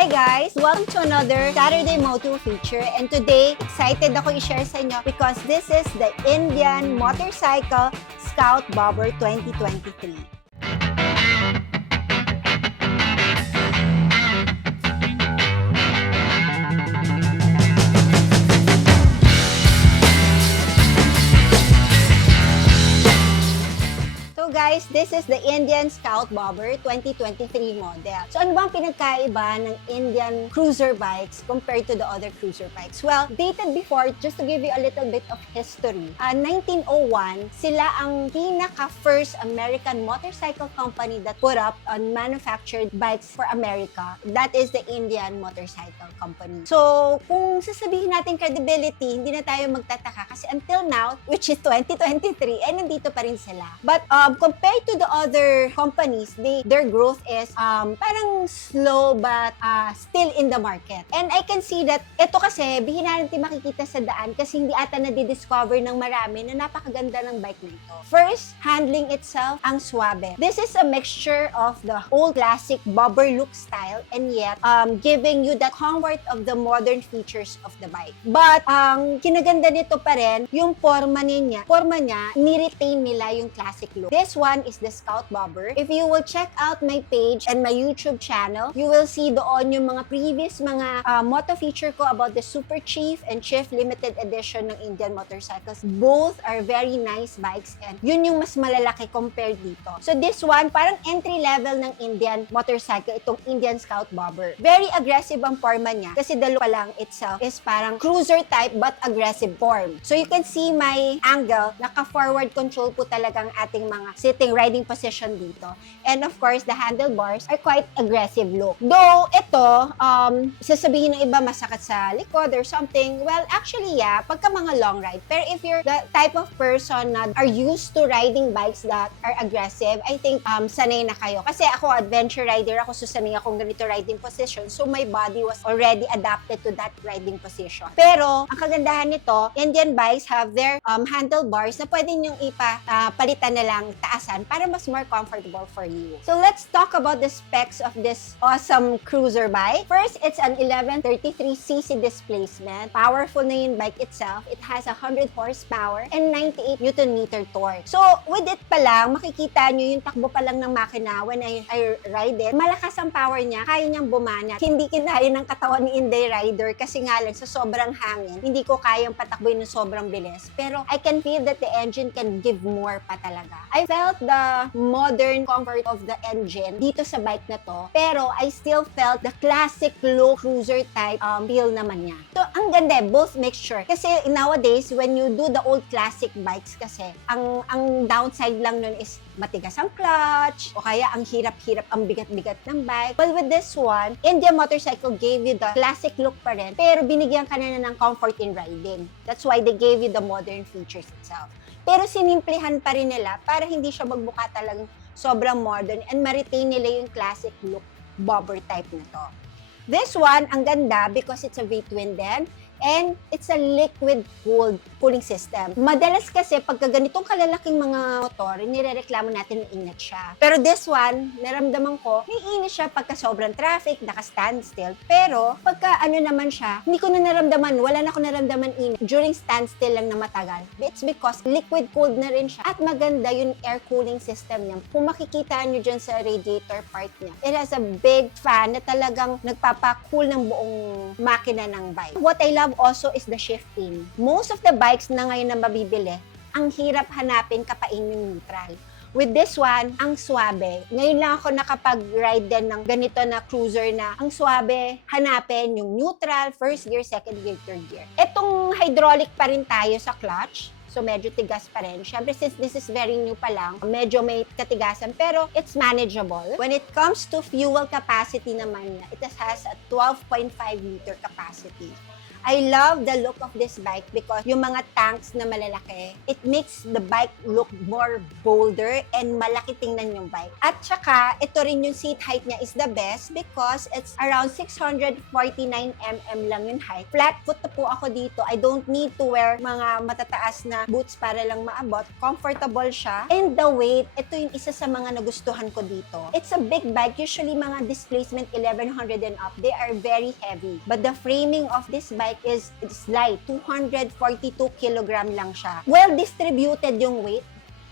Hi guys! Welcome to another Saturday Moto feature, and today, excited ako i-share sa inyo because this is the Indian Motorcycle Scout Bobber 2023. Guys, this is the Indian Scout Bobber 2023 model. So ano bang pinagkaiba ng Indian cruiser bikes compared to the other cruiser bikes? Well, dated before, just to give you a little bit of history, 1901, sila ang pinaka-first American motorcycle company that put up on manufactured bikes for America. That is the Indian Motorcycle Company. So, kung sasabihin natin credibility, hindi na tayo magtataka kasi until now, which is 2023, eh nandito pa rin sila. But compared to the other companies, their growth is parang slow but still in the market. And I can see that ito kasi bihira natin makikita sa daan kasi hindi ata na-discover ng marami na napakaganda ng bike nito. First, handling itself, ang suabe. This is a mixture of the old classic bobber look style and yet giving you that comfort of the modern features of the bike. But ang kinaganda nito pa rin, yung forma niya, ni-retain nila yung classic look. This one is the Scout Bobber. If you will check out my page and my YouTube channel, you will see doon yung mga previous mga moto feature ko about the Super Chief and Chief Limited Edition ng Indian motorcycles. Both are very nice bikes and yun yung mas malalaki compared dito. So this one, parang entry level ng Indian motorcycle, itong Indian Scout Bobber. Very aggressive ang forma niya kasi the look pa lang itself is parang cruiser type but aggressive form. So you can see my angle, naka-forward control po talagang ating mga sitting riding position dito. And of course, the handlebars are quite aggressive look. Though, ito, sasabihin ng iba masakit sa likod or something. Well, actually, yeah, pagka mga long ride. Pero if you're the type of person na are used to riding bikes that are aggressive, I think sanay na kayo. Kasi ako, adventure rider ako, so sanay akong ganito riding position. So my body was already adapted to that riding position. Pero, ang kagandahan nito, Indian bikes have their handlebars na pwede niyong palitan na lang taasan para mas more comfortable for you. So let's talk about the specs of this awesome cruiser bike. First, it's an 1133cc displacement. Powerful na yung bike itself. It has 100 horsepower and 98 Nm torque. So with it pa lang, makikita nyo yung takbo pa lang ng makina when I ride it. Malakas ang power niya, kaya niyang bumanat. Hindi kinaya ng katawan ni Inday Rider kasi nga lang sa sobrang hangin, hindi ko kayang patakboy ng sobrang bilis. Pero I can feel that the engine can give more pa talaga. I felt the modern comfort of the engine dito sa bike na to, pero I still felt the classic low cruiser type feel naman niya. So, ang ganda, both mixture. Kasi nowadays, when you do the old classic bikes kasi, ang downside lang nun is matigas ang clutch, o kaya ang hirap-hirap, ang bigat-bigat ng bike. Well, with this one, Indian Motorcycle gave you the classic look pa rin, pero binigyan ka na ng comfort in riding. That's why they gave you the modern features itself. Pero sinimplihan pa rin nila para hindi siya magbuka talagang sobrang modern and ma-retain nila yung classic look bobber type na to. This one, ang ganda because it's a V-twin din and it's a liquid cooled cooling system. Madalas kasi pagka ganitong kalalaking mga motor, nirereklamo natin na init siya. Pero this one, naramdaman ko, may init siya pagka sobrang traffic, naka-standstill. Pero pagka ano naman siya, hindi ko na naramdaman, wala na ako naramdaman init during standstill lang na matagal. It's because liquid cooled na rin siya at maganda yung air cooling system niya. Kung makikita nyo dyan sa radiator part niya, it has a big fan na talagang nagpapakool ng buong makina ng bike. What I love also is the shifting. Most of the bikes na ngayon na mabibili, ang hirap hanapin kapain yung neutral. With this one, ang suabe. Ngayon lang ako nakapag-ride din ng ganito na cruiser na ang suabe, hanapin yung neutral, first gear, second gear, third gear. Itong hydraulic pa rin tayo sa clutch. So, medyo tigas pa rin. Siyempre, since this is very new pa lang, medyo may katigasan, pero it's manageable. When it comes to fuel capacity naman niya, it has a 12.5 liter capacity. I love the look of this bike because yung mga tanks na malalaki, it makes the bike look more bolder and malaki tingnan yung bike. At saka, ito rin yung seat height niya is the best because it's around 649 mm lang yung height. Flat foot na po ako dito. I don't need to wear mga matataas na boots para lang maabot. Comfortable siya. And the weight, ito yung isa sa mga nagustuhan ko dito. It's a big bike. Usually, mga displacement 1100 and up, they are very heavy. But the framing of this bike is light. 242 kilogram lang siya. Well distributed yung weight.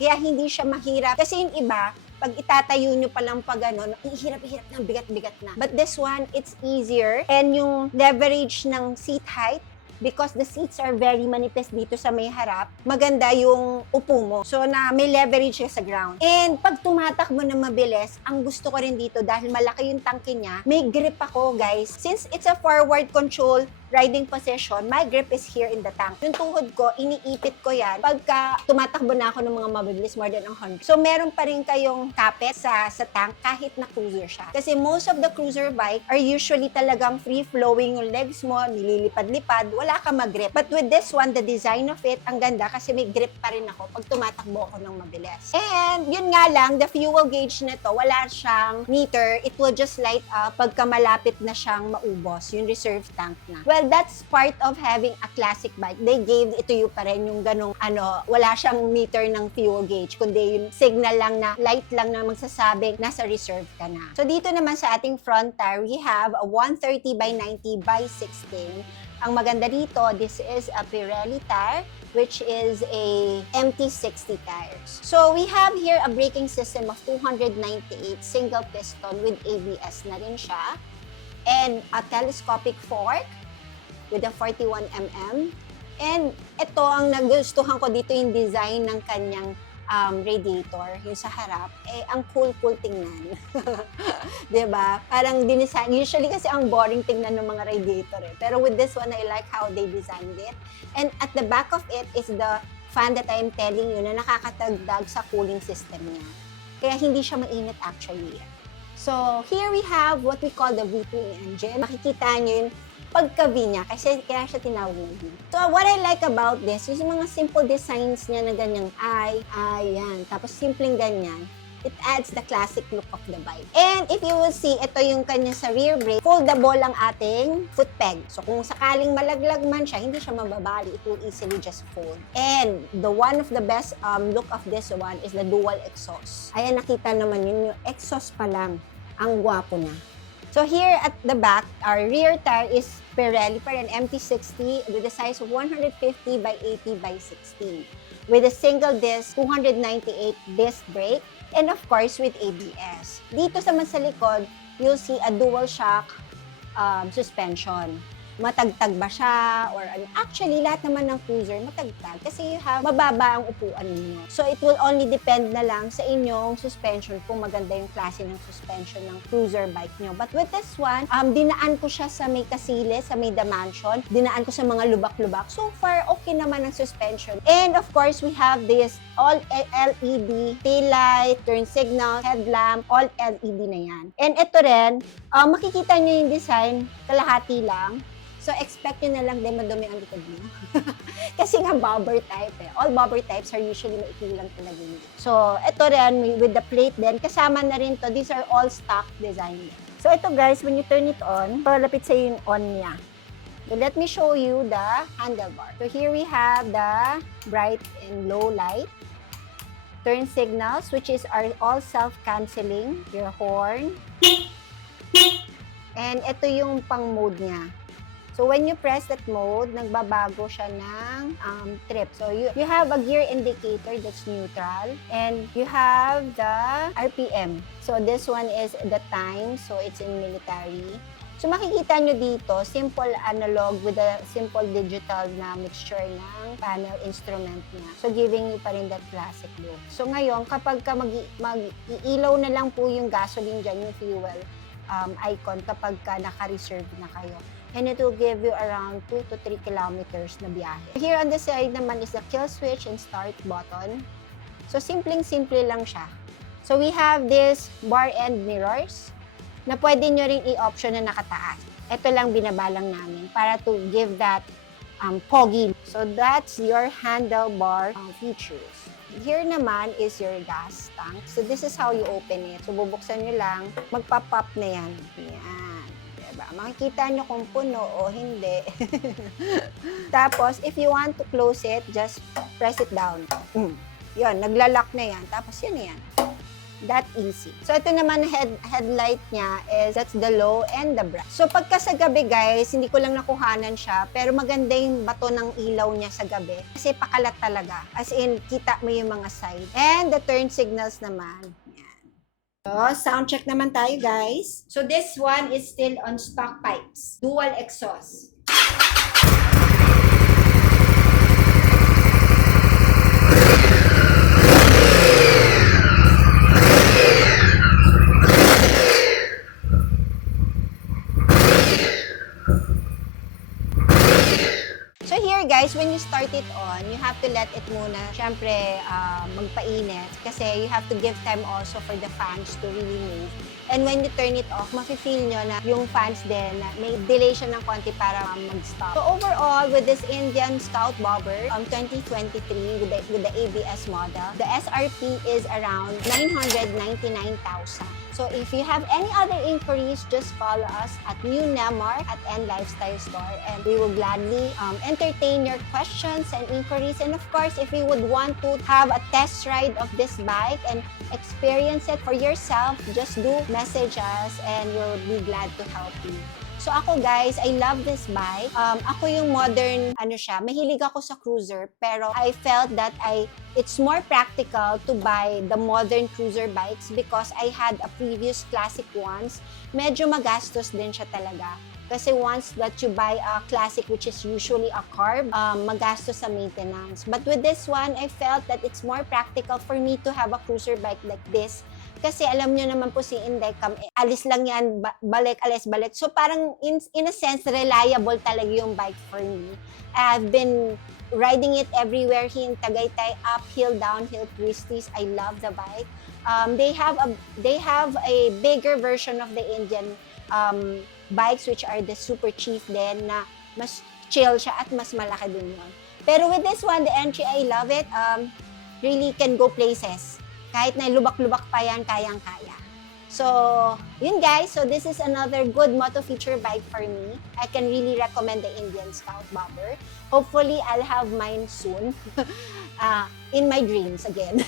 Kaya hindi siya mahirap. Kasi yung iba, pag itatayo nyo pa lang pag ano, ihirap-hirap na, bigat-bigat na. But this one, it's easier. And yung leverage ng seat height, because the seats are very manipis dito sa may harap, maganda yung upo mo. So, na may leverage siya sa ground. And pag tumatakbo na mabilis, ang gusto ko rin dito, dahil malaki yung tangke niya, may grip ako, guys. Since it's a forward control riding position, my grip is here in the tank. Yung tuhod ko, iniipit ko yan pagka tumatakbo na ako ng mga mabilis, more than 100. So, meron pa rin kayong kapit sa tank kahit na cruiser siya. Kasi most of the cruiser bike are usually talagang free-flowing yung legs mo, nililipad-lipad, wala ka mag-grip. But with this one, the design of it, ang ganda kasi may grip pa rin ako pag tumatakbo ako ng mabilis. And yun nga lang, the fuel gauge nito, wala siyang meter. It will just light up pagka malapit na siyang maubos, yung reserve tank na. Well, that's part of having a classic bike. They gave it to you pa rin yung ganong, wala siyang meter ng fuel gauge, kundi yung signal lang na, light lang na magsasabing nasa reserve ka na. So, dito naman sa ating front tire, we have a 130 by 90 by 16. Ang maganda dito, this is a Pirelli tire, which is a MT60 tires. So, we have here a braking system of 298 single piston with ABS na rin siya. And a telescopic fork with a 41 mm. And ito, ang nagustuhan ko dito yung design ng kanyang radiator, yung sa harap, ang cool tingnan. Diba? Parang dinisign, usually kasi ang boring tingnan ng mga radiator Pero with this one, I like how they designed it. And at the back of it is the fan that I'm telling you na nakakatagdag sa cooling system niya. Kaya hindi siya mainit actually. So, here we have what we call the V-twin engine. Makikita nyo yung pagka-V niya, kasi kaya siya tinawag na V. So, what I like about this is yung mga simple designs niya na ganyang yan. Tapos, simpleng ganyan. It adds the classic look of the bike. And if you will see, ito yung kanya sa rear brake, foldable ang ating foot peg. So, kung sakaling malaglag man siya, hindi siya mababali. It will easily just fold. And the one of the best look of this one is the dual exhaust. Ayan, nakita naman yun, yung exhaust pa lang. Ang gwapo na. So here at the back, our rear tire is Pirelli for an MT60 with a size of 150 by 80 by 60. With a single disc, 298 disc brake, and of course with ABS. Dito sa likod, you'll see a dual shock suspension. Matagtag ba siya or ano. Actually, lahat naman ng cruiser matagtag kasi you have mababa ang upuan ninyo. So, it will only depend na lang sa inyong suspension kung maganda yung klase ng suspension ng cruiser bike nyo. But with this one, dinaan ko siya sa may kasile, sa may dimension. Dinaan ko sa mga lubak-lubak. So far, okay naman ang suspension. And of course, we have this all LED tail light, turn signal, headlamp, all LED na yan. And ito rin, makikita nyo yung design, kalahati lang. So, expect nyo na lang din madumi ang likod niya. Kasi nga bobber type All bobber types are usually maikli lang talaga yun. So, ito rin, with the plate din, kasama na rin to. These are all stock design. So, ito guys, when you turn it on, palapit sa yung on niya. So, let me show you the handlebar. So, here we have the bright and low light. Turn signals, which is all self-canceling. Your horn. And ito yung pang-mode niya. So, when you press that mode, nagbabago siya ng trip. So, you have a gear indicator that's neutral. And you have the RPM. So, this one is the time. So, it's in military. So, makikita nyo dito, simple analog with a simple digital na mixture ng panel instrument niya. So, giving you pa rin that classic look. So, ngayon, kapag mag-iilaw na lang po yung gasoline dyan, yung fuel icon kapag naka-reserve na kayo. And it will give you around 2 to 3 kilometers na biyahe. Here on the side naman is the kill switch and start button. So, simpleng-simple lang siya. So, we have this bar end mirrors. na pwede nyo ring i-option na nakataas. Ito lang binabalang namin para to give that pogi. So that's your handlebar features. Here naman is your gas tank. So this is how you open it. So bubuksan nyo lang, magpa-pop na yan. Yan. Diba? Makikita nyo kung puno o hindi. Tapos, if you want to close it, just press it down. Yun, naglalak na yan. Tapos yun na yan. That easy. So, ito naman headlight niya is, that's the low and the bright. So, pagka sa gabi, guys, hindi ko lang nakuhanan siya, pero maganda yung bato ng ilaw niya sa gabi. Kasi pakalat talaga. As in, kita mo yung mga side. And the turn signals naman. Yan. So, sound check naman tayo, guys. So, this one is still on stock pipes. Dual exhaust. Guys, when you start it on, you have to let it muna, syempre, magpainit kasi you have to give time also for the fans to really move. And when you turn it off, mafe-feel nyo na yung fans din, na may delay siya ng konti para mag-stop. So overall, with this Indian Scout Bobber 2023 with the ABS model, the SRP is around 999,000. So if you have any other inquiries, just follow us at New Nemark at N Lifestyle Store, and we will gladly entertain your questions and inquiries. And of course, if you would want to have a test ride of this bike and experience it for yourself, just do message us and we'll be glad to help you. So ako guys, I love this bike. Ako yung modern, mahilig ako sa cruiser, pero I felt that it's more practical to buy the modern cruiser bikes because I had a previous classic ones. Medyo magastos din siya talaga. Kasi once that you buy a classic, which is usually a carb, magastos sa maintenance. But with this one, I felt that it's more practical for me to have a cruiser bike like this. Kasi alam nyo naman po si Indecam, alis lang yan, balik, alis, balik. So parang in a sense, reliable talaga yung bike for me. I've been riding it everywhere here in Tagaytay, uphill, downhill, twisties. I love the bike. They have a bigger version of the Indian bikes, which are the Super Chief din, na mas chill siya at mas malaki din yun. Pero with this one, the entry, I love it. Really can go places. Kahit na lubak-lubak pa yan, kayang-kaya. So, yun guys. So, this is another good moto feature bike for me. I can really recommend the Indian Scout Bobber. Hopefully, I'll have mine soon. In my dreams again.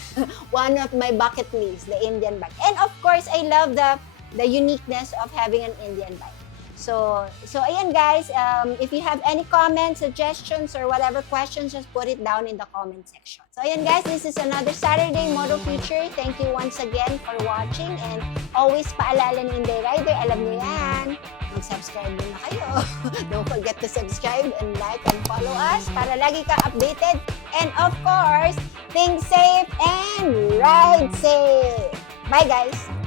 One of my bucket lists, the Indian bike. And of course, I love the uniqueness of having an Indian bike. So ayan guys, if you have any comments, suggestions, or whatever questions, just put it down in the comment section. So ayan guys, this is another Saturday Moto Feature. Thank you once again for watching, and always paalala ni Inday Rider, alam niyo yan, mag-subscribe din na kayo. Don't forget to subscribe and like and follow us para lagi kang updated. And of course, think safe and ride safe. Bye guys!